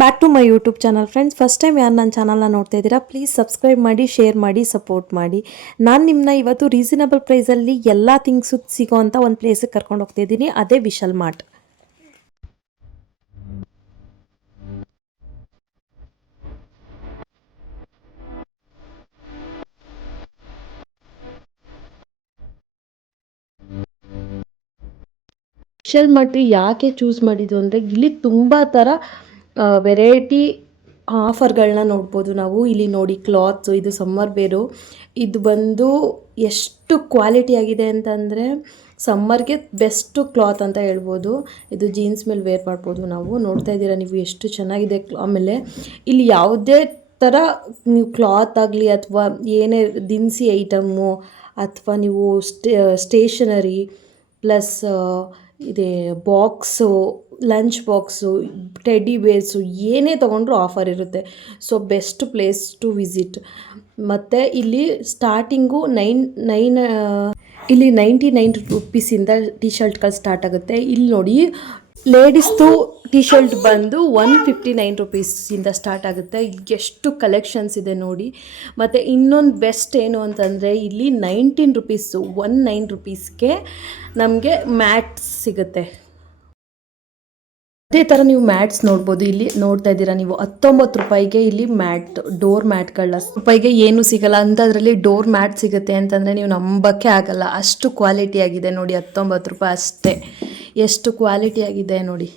Back to my YouTube channel friends. First time ಯಾರು ನನ್ನ ಚಾನಲ್ನ ನೋಡ್ತಾ ಇದ್ದೀರಾ, ಪ್ಲೀಸ್ ಸಬ್ಸ್ಕ್ರೈಬ್ ಮಾಡಿ, ಶೇರ್ ಮಾಡಿ, ಸಪೋರ್ಟ್ ಮಾಡಿ. ನಾನು ನಿಮ್ಮನ್ನ ಇವತ್ತು ರೀಸನಬಲ್ ಪ್ರೈಸಲ್ಲಿ ಎಲ್ಲ ಥಿಂಗ್ಸು ಸಿಗೋ ಅಂಥ ಒಂದು ಪ್ಲೇಸಿಗೆ ಕರ್ಕೊಂಡು ಹೋಗ್ತಾ ಇದ್ದೀನಿ. ಅದೇ ವಿಶಾಲ್ ಮಾರ್ಟ್. ವಿಶಾಲ್ ಮಾರ್ಟ್ ಯಾಕೆ ಚೂಸ್ ಮಾಡಿದ್ದು ಅಂದರೆ, ಇಲ್ಲಿ ತುಂಬ ಥರ ವೆರೈಟಿ ಆಫರ್ಗಳನ್ನ ನೋಡ್ಬೋದು ನಾವು. ಇಲ್ಲಿ ನೋಡಿ, ಕ್ಲಾತ್ಸು, ಇದು ಸಮ್ಮರ್ ವೇರು. ಇದು ಬಂದು ಎಷ್ಟು ಕ್ವಾಲಿಟಿ ಆಗಿದೆ ಅಂತಂದರೆ ಸಮ್ಮರ್ಗೆ ಬೆಸ್ಟು ಕ್ಲಾತ್ ಅಂತ ಹೇಳ್ಬೋದು. ಇದು ಜೀನ್ಸ್ ಮೇಲೆ ವೇರ್ ಮಾಡ್ಬೋದು ನಾವು. ನೋಡ್ತಾ ಇದ್ದೀರಾ ನೀವು ಎಷ್ಟು ಚೆನ್ನಾಗಿದೆ. ಆಮೇಲೆ ಇಲ್ಲಿ ಯಾವುದೇ ಥರ ನೀವು ಕ್ಲಾತ್ ಆಗಲಿ ಅಥವಾ ಏನೇ ದಿನಸಿ ಐಟಮ್ಮು ಅಥವಾ ನೀವು ಸ್ಟೇಷನರಿ ಪ್ಲಸ್ ಇದೆ box, lunch box, teddy bears ಏನೇ ತೊಗೊಂಡ್ರೂ ಆಫರ್ ಇರುತ್ತೆ. So best place to visit. ಮತ್ತು ಇಲ್ಲಿ ಸ್ಟಾರ್ಟಿಂಗು ಇಲ್ಲಿ 99 ರುಪೀಸಿಂದ ಟಿ ಶರ್ಟ್ಗಳು ಸ್ಟಾರ್ಟ್ ಆಗುತ್ತೆ. ಇಲ್ಲಿ ನೋಡಿ, ಲೇಡೀಸ್ದು ಟಿ ಶರ್ಟ್ ಬಂದು 159 ರುಪೀಸಿಂದ ಸ್ಟಾರ್ಟ್ ಆಗುತ್ತೆ. ಎಷ್ಟು ಕಲೆಕ್ಷನ್ಸ್ ಇದೆ ನೋಡಿ. ಮತ್ತು ಇನ್ನೊಂದು ಬೆಸ್ಟ್ ಏನು ಅಂತಂದರೆ, ಇಲ್ಲಿ 19 ರುಪೀಸ್ಗೆ ನಮಗೆ ಮ್ಯಾಟ್ಸ್ ಸಿಗುತ್ತೆ. ಅದೇ ಥರ ನೀವು ಮ್ಯಾಟ್ಸ್ ನೋಡ್ಬೋದು. ಇಲ್ಲಿ ನೋಡ್ತಾ ಇದ್ದೀರಾ ನೀವು, 19 ರೂಪಾಯಿಗೆ ಇಲ್ಲಿ ಮ್ಯಾಟ್, ಡೋರ್ ಮ್ಯಾಟ್ಗಳ ರೂಪಾಯಿಗೆ ಏನೂ ಸಿಗಲ್ಲ ಅಂಥದ್ರಲ್ಲಿ ಡೋರ್ ಮ್ಯಾಟ್ ಸಿಗುತ್ತೆ ಅಂತಂದರೆ ನೀವು ನಂಬಕ್ಕೆ ಆಗಲ್ಲ. ಅಷ್ಟು ಕ್ವಾಲಿಟಿ ಆಗಿದೆ ನೋಡಿ. 19 ರೂಪಾಯಿ ಅಷ್ಟೇ. ಎಷ್ಟು ಕ್ವಾಲಿಟಿ ಆಗಿದೆ ನೋಡಿ.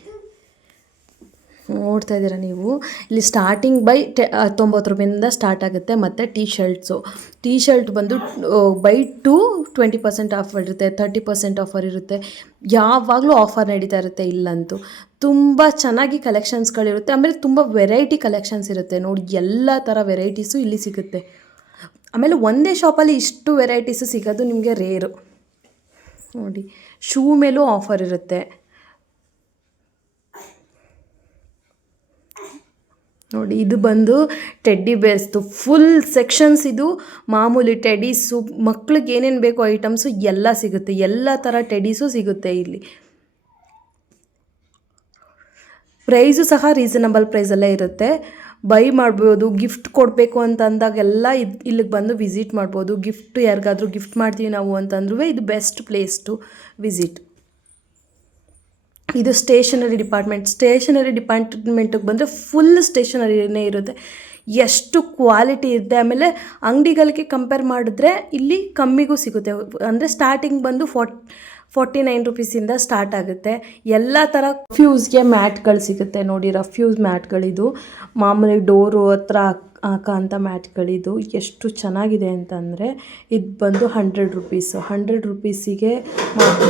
ನೋಡ್ತಾ ಇದ್ದೀರಾ ನೀವು. ಇಲ್ಲಿ ಸ್ಟಾರ್ಟಿಂಗ್ 19 ರೂಪಾಯಿಂದ ಸ್ಟಾರ್ಟ್ ಆಗುತ್ತೆ. ಮತ್ತು ಟೀ ಶರ್ಟ್ ಬಂದು ಬೈ 20% ಆಫರ್ ಇರುತ್ತೆ, 30% ಆಫರ್ ಇರುತ್ತೆ. ಯಾವಾಗಲೂ ಆಫರ್ ನಡೀತಾ ಇರುತ್ತೆ ಇಲ್ಲಂತೂ. ತುಂಬ ಚೆನ್ನಾಗಿ ಕಲೆಕ್ಷನ್ಸ್ಗಳಿರುತ್ತೆ. ಆಮೇಲೆ ತುಂಬ ವೆರೈಟಿ ಕಲೆಕ್ಷನ್ಸ್ ಇರುತ್ತೆ ನೋಡಿ. ಎಲ್ಲ ಥರ ವೆರೈಟೀಸು ಇಲ್ಲಿ ಸಿಗುತ್ತೆ. ಆಮೇಲೆ ಒಂದೇ ಶಾಪಲ್ಲಿ ಇಷ್ಟು ವೆರೈಟೀಸು ಸಿಗೋದು ನಿಮಗೆ ರೇರು ನೋಡಿ. ಶೂ ಮೇಲೂ ಆಫರ್ ಇರುತ್ತೆ ನೋಡಿ. ಇದು ಬಂದು ಟೆಡ್ಡಿ ಬೇರ್ಸ್ದು ಫುಲ್ ಸೆಕ್ಷನ್ಸ್. ಇದು ಮಾಮೂಲಿ ಟೆಡೀಸು, ಮಕ್ಳಿಗೆ ಏನೇನು ಬೇಕೋ ಐಟಮ್ಸು ಎಲ್ಲ ಸಿಗುತ್ತೆ. ಎಲ್ಲ ಥರ ಟೆಡೀಸು ಸಿಗುತ್ತೆ ಇಲ್ಲಿ. ಪ್ರೈಸು ಸಹ ರೀಸನಬಲ್ ಪ್ರೈಸಲ್ಲೇ ಇರುತ್ತೆ. ಬೈ ಮಾಡ್ಬೋದು. ಗಿಫ್ಟ್ ಕೊಡಬೇಕು ಅಂತ ಅಂದಾಗೆಲ್ಲ ಇಲ್ಲಿಗೆ ಬಂದು ವಿಸಿಟ್ ಮಾಡ್ಬೋದು. ಗಿಫ್ಟ್ ಯಾರಿಗಾದ್ರೂ ಗಿಫ್ಟ್ ಮಾಡ್ತೀವಿ ನಾವು ಅಂತಂದ್ರೂ ಇದು ಬೆಸ್ಟ್ ಪ್ಲೇಸ್ ಟು ವಿಸಿಟ್. ಇದು ಸ್ಟೇಷನರಿ ಡಿಪಾರ್ಟ್ಮೆಂಟಿಗೆ ಬಂದರೆ ಫುಲ್ ಸ್ಟೇಷನರಿನೇ ಇರುತ್ತೆ. ಎಷ್ಟು ಕ್ವಾಲಿಟಿ ಇದೆ. ಆಮೇಲೆ ಅಂಗಡಿಗಳಿಗೆ ಕಂಪೇರ್ ಮಾಡಿದ್ರೆ ಇಲ್ಲಿ ಕಮ್ಮಿಗೂ ಸಿಗುತ್ತೆ. ಅಂದರೆ ಸ್ಟಾರ್ಟಿಂಗ್ ಬಂದು 49 ರುಪೀಸಿಂದ ಸ್ಟಾರ್ಟ್ ಆಗುತ್ತೆ. ಎಲ್ಲ ಥರ ಫ್ಯೂಸ್ಗೆ ಮ್ಯಾಟ್ಗಳು ಸಿಗುತ್ತೆ ನೋಡಿ. ರಫ್ಯೂಸ್ ಮ್ಯಾಟ್ಗಳಿದು ಮಾಮೂಲಿ ಡೋರು ಹತ್ರ ಹಾಕೋಂಥ ಮ್ಯಾಟ್ಗಳಿದು. ಎಷ್ಟು ಚೆನ್ನಾಗಿದೆ ಅಂತಂದರೆ, ಇದು ಬಂದು 100 ರುಪೀಸಿಗೆ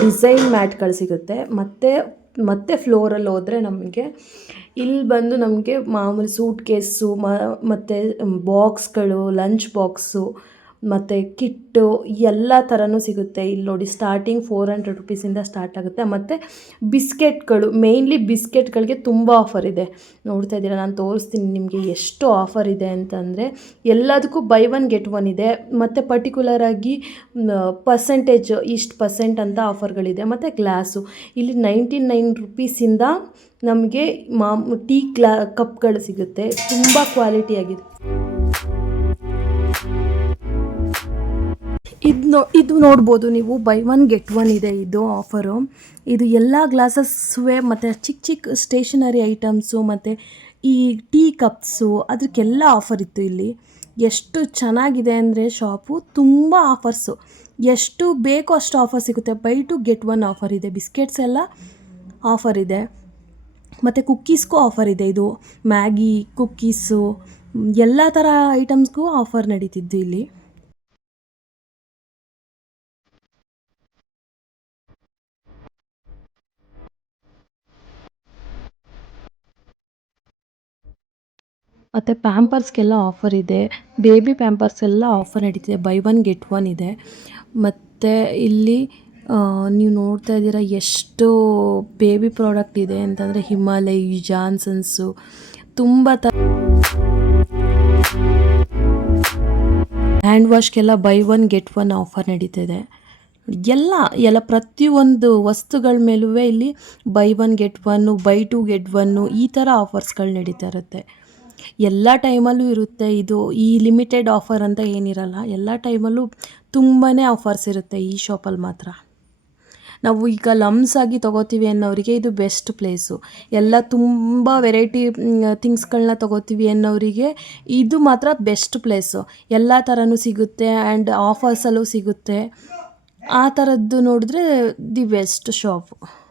ಡಿಸೈನ್ ಮ್ಯಾಟ್ಗಳು ಸಿಗುತ್ತೆ. ಮತ್ತು ಫ್ಲೋರಲ್ಲಿ ಹೋದರೆ ನಮಗೆ ಇಲ್ಲಿ ಬಂದು ನಮಗೆ ಮಾಮೂಲಿ ಸೂಟ್ ಕೇಸು ಮತ್ತು ಬಾಕ್ಸ್ಗಳು, ಲಂಚ್ ಬಾಕ್ಸು ಮತ್ತು ಕಿಟ್ಟು ಎಲ್ಲ ಥರನೂ ಸಿಗುತ್ತೆ. ಇಲ್ಲಿ ನೋಡಿ, ಸ್ಟಾರ್ಟಿಂಗ್ 400 ರುಪೀಸಿಂದ ಸ್ಟಾರ್ಟ್ ಆಗುತ್ತೆ. ಮತ್ತು ಬಿಸ್ಕೆಟ್ಗಳು, ಮೇಯ್ನ್ಲಿ ಬಿಸ್ಕೆಟ್ಗಳಿಗೆ ತುಂಬ ಆಫರ್ ಇದೆ. ನೋಡ್ತಾ ಇದ್ದೀರಾ, ನಾನು ತೋರಿಸ್ತೀನಿ ನಿಮಗೆ ಎಷ್ಟು ಆಫರ್ ಇದೆ ಅಂತಂದರೆ. ಎಲ್ಲದಕ್ಕೂ ಬೈ 1 get 1 ಇದೆ. ಮತ್ತು ಪರ್ಟಿಕ್ಯುಲರಾಗಿ ಇಷ್ಟು ಪರ್ಸೆಂಟ್ ಅಂತ ಆಫರ್ಗಳಿದೆ. ಮತ್ತು ಗ್ಲಾಸು ಇಲ್ಲಿ 99 ರುಪೀಸಿಂದ ನಮಗೆ ಟೀ ಕಪ್ಗಳು ಸಿಗುತ್ತೆ. ತುಂಬ ಕ್ವಾಲಿಟಿಯಾಗಿದೆ. ಇದು ನೋಡ್ಬೋದು ನೀವು, ಬೈ 1 get 1 ಇದೆ ಇದು ಆಫರು. ಇದು ಎಲ್ಲ ಗ್ಲಾಸಸ್ಸುವೆ ಮತ್ತು ಚಿಕ್ಕ ಸ್ಟೇಷನರಿ ಐಟಮ್ಸು ಮತ್ತು ಈ ಟೀ ಕಪ್ಸು ಅದಕ್ಕೆಲ್ಲ ಆಫರ್ ಇತ್ತು ಇಲ್ಲಿ. ಎಷ್ಟು ಚೆನ್ನಾಗಿದೆ ಅಂದರೆ ಶಾಪು. ತುಂಬ ಆಫರ್ಸು, ಎಷ್ಟು ಬೇಕೋ ಅಷ್ಟು ಆಫರ್ ಸಿಗುತ್ತೆ. ಬೈ 2 get 1 ಆಫರ್ ಇದೆ. ಬಿಸ್ಕೆಟ್ಸ್ ಎಲ್ಲ ಆಫರ್ ಇದೆ. ಮತ್ತು ಕುಕ್ಕೀಸ್ಗೂ ಆಫರ್ ಇದೆ. ಇದು ಮ್ಯಾಗಿ, ಕುಕ್ಕೀಸು ಎಲ್ಲ ಥರ ಐಟಮ್ಸ್ಗೂ ಆಫರ್ ನಡೀತಿದ್ದು ಇಲ್ಲಿ. ಮತ್ತು ಪ್ಯಾಂಪರ್ಸ್ಗೆಲ್ಲ ಆಫರ್ ಇದೆ. ಬೇಬಿ ಪ್ಯಾಂಪರ್ಸ್ ಎಲ್ಲ ಆಫರ್ ನಡೀತಿದೆ. ಬೈ 1 get 1 ಇದೆ. ಮತ್ತು ಇಲ್ಲಿ ನೀವು ನೋಡ್ತಾ ಇದ್ದೀರಾ ಎಷ್ಟು ಬೇಬಿ ಪ್ರಾಡಕ್ಟ್ ಇದೆ ಅಂತಂದರೆ, ಹಿಮಾಲಯ, ಜಾನ್ಸನ್ಸು, ತುಂಬ ಹ್ಯಾಂಡ್ ವಾಶ್ಗೆಲ್ಲ ಬೈ 1 get 1 ಆಫರ್ ನಡೀತಿದೆ. ಎಲ್ಲ ಪ್ರತಿಯೊಂದು ವಸ್ತುಗಳ ಮೇಲೂ ಇಲ್ಲಿ by one get one, by two get one ಈ ಥರ ಆಫರ್ಸ್ಗಳು ನಡೀತಾ ಇರುತ್ತೆ. ಎಲ್ಲ ಟೈಮಲ್ಲೂ ಇರುತ್ತೆ ಇದು. ಈ ಲಿಮಿಟೆಡ್ ಆಫರ್ ಅಂತ ಏನಿರಲ್ಲ. ಎಲ್ಲ ಟೈಮಲ್ಲೂ ತುಂಬಾ ಆಫರ್ಸ್ ಇರುತ್ತೆ ಈ ಶಾಪಲ್ಲಿ ಮಾತ್ರ. ನಾವು ಈಗ ಲಮ್ಸ್ ಆಗಿ ತೊಗೋತೀವಿ ಅನ್ನೋರಿಗೆ ಇದು ಬೆಸ್ಟ್ ಪ್ಲೇಸು. ಎಲ್ಲ ತುಂಬ ವೆರೈಟಿ ಥಿಂಗ್ಸ್ಗಳನ್ನ ತೊಗೋತೀವಿ ಅನ್ನೋರಿಗೆ ಇದು ಮಾತ್ರ ಬೆಸ್ಟ್ ಪ್ಲೇಸು. ಎಲ್ಲ ಥರನೂ ಸಿಗುತ್ತೆ ಆ್ಯಂಡ್ ಆಫರ್ಸಲ್ಲೂ ಸಿಗುತ್ತೆ. ಆ ಥರದ್ದು ನೋಡಿದ್ರೆ ದಿ ಬೆಸ್ಟ್ ಶಾಪು.